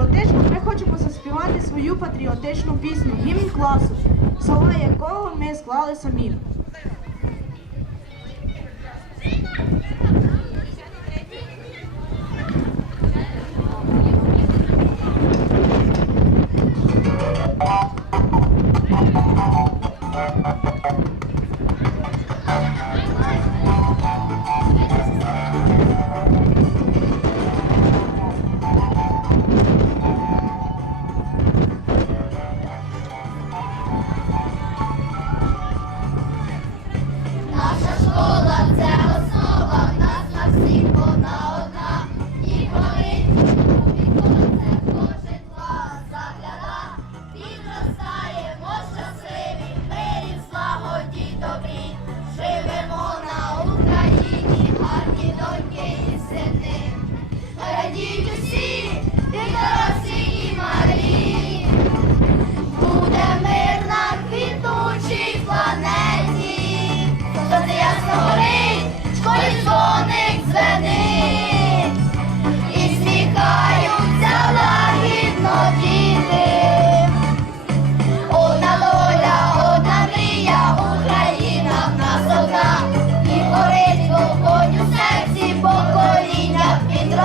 патріотично, ми хочемо заспівати свою патріотичну пісню, гімн класу, слова якого ми склали самі.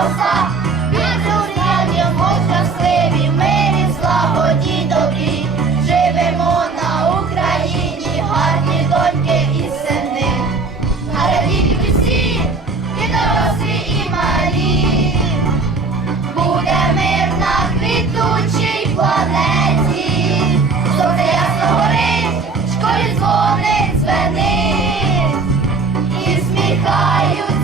голоса, як зустрінемо щасливі, добрі, живемо на Україні, гарні доньки і сини, на радіти всі, і дорослі, малі, буде мир на квітучій планеті, Сонце ясно горить, в школі дзвонить, звенить, і сміхають.